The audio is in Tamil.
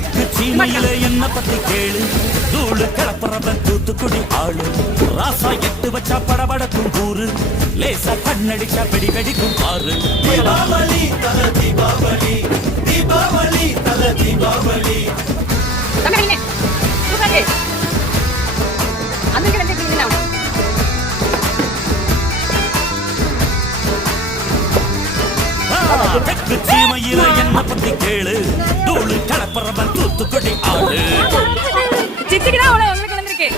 தெற்கு சீமையில என்ன பத்தி கேளு, தூளு கிளப்புறவன் தூத்துக்குடி ஆளு. ராசா எட்டு வச்சா படபடக்கும் கூறு, லேசா கண்ணடிச்சா வெடி வெடிக்கும் பாரு. தீபாவளி தல தீபாவளி, தீபாவளி தல தீபாவளி. தெற்கு சீமையில என்ன பத்தி கேளு, தூளு கிளப்புறவன் தூத்துக்குடி ஆளு. சித்திக்குதான் உங்களுக்கு வந்திருக்கு.